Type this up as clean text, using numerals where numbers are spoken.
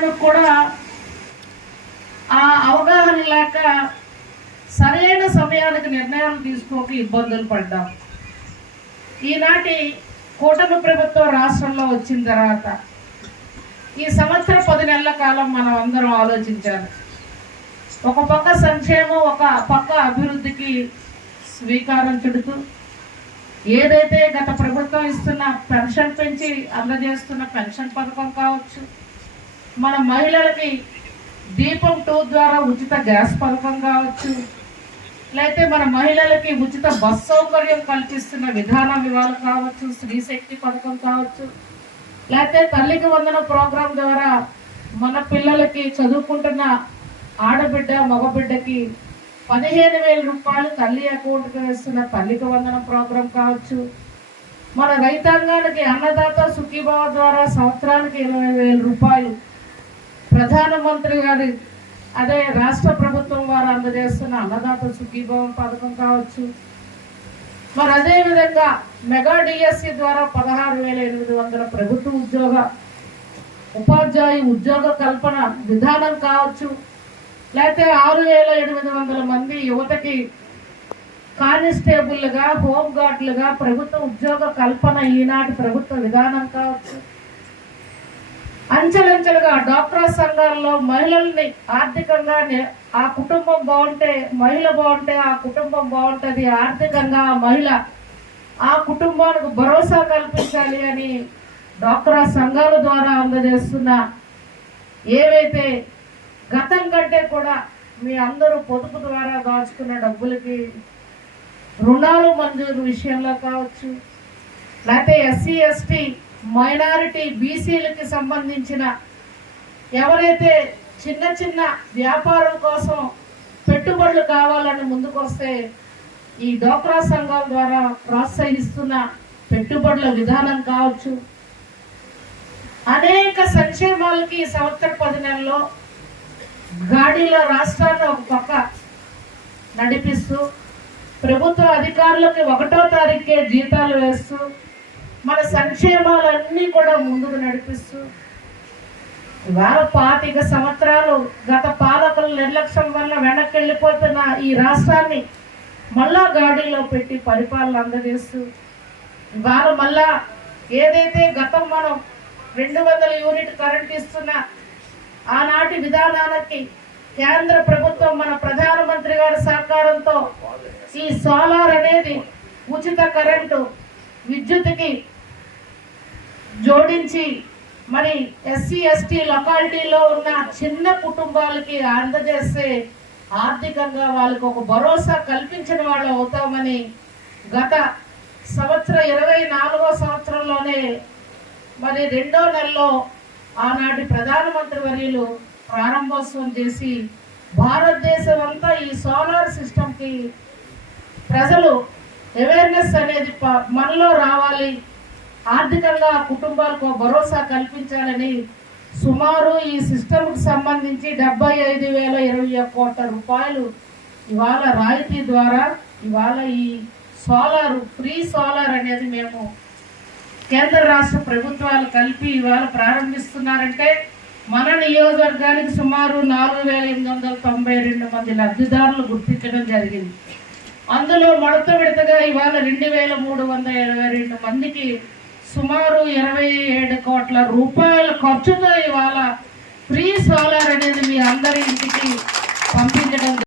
చేయడానికి కూడా ఆ అవగాహన లేక సరైన సమయానికి నిర్ణయాలు తీసుకోక ఇబ్బందులు పడ్డాం. ఈనాటి కూటమి ప్రభుత్వం రాష్ట్రంలో వచ్చిన తర్వాత ఈ సంవత్సరం 10 నెలల కాలం మనం అందరం ఆలోచించాలి. ఒక పక్క సంక్షేమం, ఒక పక్క అభివృద్ధికి స్వీకారం చుడుతూ ఏదైతే గత ప్రభుత్వం ఇస్తున్న పెన్షన్ పెంచి అందజేస్తున్న పెన్షన్ పథకం కావచ్చు, మన మహిళలకి దీపం 2 ద్వారా ఉచిత గ్యాస్ పథకం కావచ్చు, లేకపోతే మన మహిళలకి ఉచిత బస్ సౌకర్యం కల్పిస్తున్న విధానం ఇవాళ కావచ్చు, స్త్రీ శక్తి పథకం కావచ్చు, లేకపోతే తల్లికి వందన ప్రోగ్రాం ద్వారా మన పిల్లలకి చదువుకుంటున్న ఆడబిడ్డ మగబిడ్డకి 15,000 రూపాయలు తల్లి అకౌంట్కి వేస్తున్న తల్లికి వందన ప్రోగ్రాం కావచ్చు, మన రైతాంగానికి అన్నదాత సుఖీభావ ద్వారా సంవత్సరానికి 20,000 రూపాయలు ప్రధానమంత్రి గారి అదే రాష్ట్ర ప్రభుత్వం వారు అందజేస్తున్న అన్నదాత సుఖీభావం పథకం కావచ్చు, మరి అదేవిధంగా మెగా డిఎస్సి ద్వారా 16,800 ప్రభుత్వ ఉపాధ్యాయ ఉద్యోగ కల్పన విధానం కావచ్చు, లేకపోతే 6,800 మంది యువతకి కానిస్టేబుల్గా, హోంగార్డులుగా ప్రభుత్వ ఉద్యోగ కల్పన ఈనాటి ప్రభుత్వ విధానం కావచ్చు, అంచెలంచెలుగా డాక్టర్ సంఘాల్లో మహిళల్ని ఆర్థికంగా ఆ కుటుంబం బాగుంటే మహిళ బాగుంటే ఆ కుటుంబం బాగుంటుంది, ఆర్థికంగా మహిళ ఆ కుటుంబానికి భరోసా కల్పించాలి అని డాక్టర్ సంఘాల ద్వారా అందజేస్తున్న ఏవైతే గతం కంటే కూడా మీ అందరూ పొదుపు ద్వారా దాచుకున్న డబ్బులకి రుణాలు మంజూరు విషయంలో కావచ్చు, లేకపోతే ఎస్సీ ఎస్టీ మైనారిటీ బీసీలకి సంబంధించిన ఎవరైతే చిన్న చిన్న వ్యాపారం కోసం పెట్టుబడులు కావాలని ముందుకొస్తే ఈ డ్వాక్రా సంఘాల ద్వారా ప్రోత్సహిస్తున్న పెట్టుబడుల విధానం కావచ్చు, అనేక సంక్షేమాలకి ఈ సంవత్సరం 10 నెలల్లో గాడిలో రాష్ట్రాన్ని ఒక పక్క నడిపిస్తూ ప్రభుత్వ అధికారులకి 1వ తారీఖుకే జీతాలు వేస్తూ మన సంక్షేమాలన్నీ కూడా ముందుకు నడిపిస్తూ ఇవాళ 25 సంవత్సరాలు గత పాలకుల నిర్లక్ష్యం వల్ల వెనక్కి వెళ్ళిపోతున్న ఈ రాష్ట్రాన్ని మళ్ళా గాడిలో పెట్టి పరిపాలన అందజేస్తూ ఇవాళ మళ్ళా ఏదైతే గతం మనం 200 యూనిట్ కరెంట్ ఇస్తున్న ఆనాటి విధానానికి కేంద్ర ప్రభుత్వం మన ప్రధానమంత్రి గారి సహకారంతో ఈ సోలార్ అనేది ఉచిత కరెంటు విద్యుత్కి జోడించి మరి ఎస్సీ ఎస్టీ లొకాలిటీలో ఉన్న చిన్న కుటుంబాలకి అందజేస్తే ఆర్థికంగా వాళ్ళకి ఒక భరోసా కల్పించిన వాళ్ళు అవుతామని గత సంవత్సరం 24వ సంవత్సరంలోనే మరి 2వ నెలలో ఆనాటి ప్రధానమంత్రి వర్యులు ప్రారంభోత్సవం చేసి భారతదేశం అంతా ఈ సోలార్ సిస్టమ్కి ప్రజలు అవేర్నెస్ అనేది మనలో రావాలి, ఆర్థికంగా కుటుంబాలకు భరోసా కల్పించాలని సుమారు ఈ సిస్టమ్కి సంబంధించి 75,021 కోట్ల రూపాయలు ఇవాళ రాయితీ ద్వారా ఇవాళ ఈ సోలార్ ఫ్రీ సోలార్ అనేది మేము కేంద్ర రాష్ట్ర ప్రభుత్వాలు కలిపి ఇవాళ ప్రారంభిస్తున్నారంటే మన నియోజకవర్గానికి సుమారు 4,892 మంది లబ్ధిదారులు గుర్తించడం జరిగింది. అందులో మొదట విడతగా ఇవాళ 2,322 మందికి సుమారు 27 కోట్ల రూపాయల ఖర్చుతో ఇవాళ